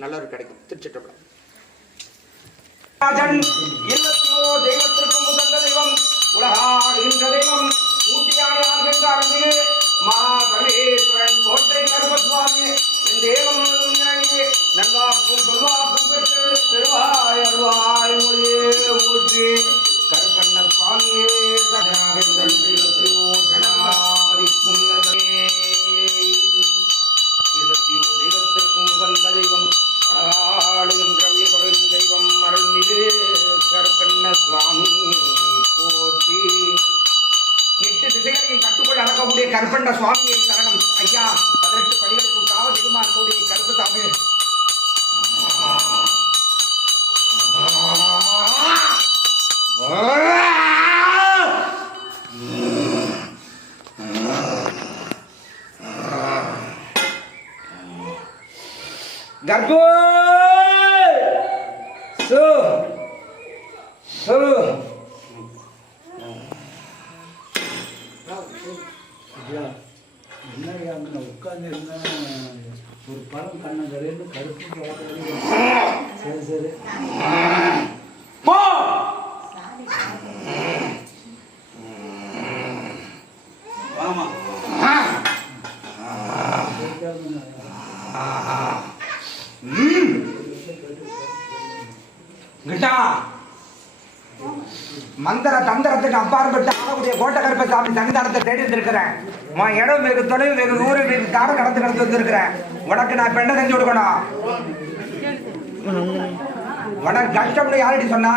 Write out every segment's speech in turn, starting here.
நல்லவர் கிடைக்கும். திருச்சிட்டப்படம் அடக்கக்கூடிய சுவாமியை சரணம். ஐயா பதினெட்டு படிகளுக்கு காவல் தெய்வமா இருக்கக்கூடிய கருப்பு சாமி. கர்ப்போ சு! சு! என்ன உட்கார்ந்து இருந்தா ஒரு பழம் கண்ணை கரையில கருப்பு சரி சரி. ஆமா கிட்டா. மந்திர தந்திரத்துக்கு அப்பாற்பட்டு ஆளக்கூடிய கோட்டை கருப்ப சாமி சங்கதானத்தை தேடி வந்திருக்கிறேன். உன் இடம் வெகு தொலைவு வெகு நூறு வெகு காடு கடந்து கடந்து வந்திருக்கிறேன். உனக்கு நான் பெண்ணை செஞ்சு கொடுக்கணும். உனக்கு கஷ்டம்னு யாரடி சொன்னா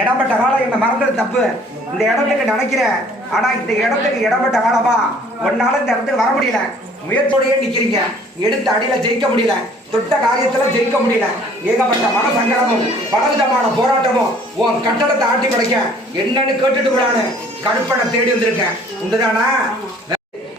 இடப்பட்ட காலம் என்னை மறந்தது தப்பு. இந்த இடத்துக்கு நினைக்கிறேன் ஆனா இந்த இடத்துக்கு இடப்பட்ட காலமா உன்னால இந்த இடத்துக்கு வர முடியல. முயற்சியோடய நிக்கிறீங்க. எடுத்த அடியில ஜெயிக்க முடியல. தொட்ட காரியத்துல ஜெயிக்க முடியல. ஏகப்பட்ட மன சங்கடமும் பலவிதமான போராட்டமும் உன் கட்டடத்தை ஆட்டி படைக்க என்னன்னு கேட்டுட்டு கூடாது கடுப்பனை தேடி வந்திருக்கேன். உண்டுதானா?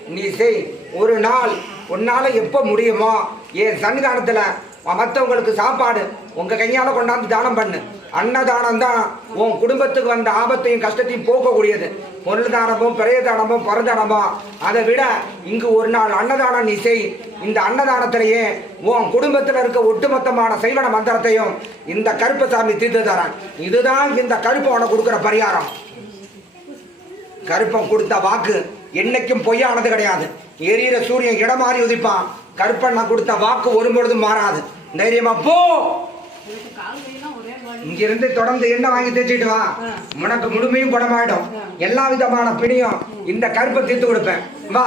நீ செய். ஒரு நாள் உன்னால எப்போ முடியுமோ என் சன்னிதானத்துல மற்றவங்களுக்கு சாப்பாடு உங்கள் கையால் கொண்டாந்து தானம் பண்ணு. அன்னதானம் தான் உன் குடும்பத்துக்கு வந்த ஆபத்தையும் கஷ்டத்தையும் போக்கக்கூடியது. பொருள் தானமும் பிறைய தானமும் பிறந்தானமோ அதை விட இங்கு ஒரு நாள் அன்னதானம் நீ செய். இந்த அன்னதானத்திலேயே உன் குடும்பத்தில் இருக்க ஒட்டுமொத்தமான சைவன மந்திரத்தையும் இந்த கருப்பசாமி தீர்த்து தரான் இதுதான் இந்த கருப்பு உனக்கு கொடுக்குற பரிகாரம். கருப்பம் கொடுத்த வாக்கு என்னைக்கும் பொய்யானது கிடையாது. எரியிற சூரியன் இடம் மாறி உதிப்பான். கருப்பன் நான் கொடுத்த வாக்கு ஒரு பொழுதும் மாறாது. தைரியமா போ. இங்கிருந்து தொடர்ந்து எண்ணெய் வாங்கி தேய்ச்சிட்டு வா. உனக்கு முழுமையும் குணமாயிடும். எல்லா விதமான பிணியும் இந்த கருப்பை தீர்த்து கொடுப்பேன். வா.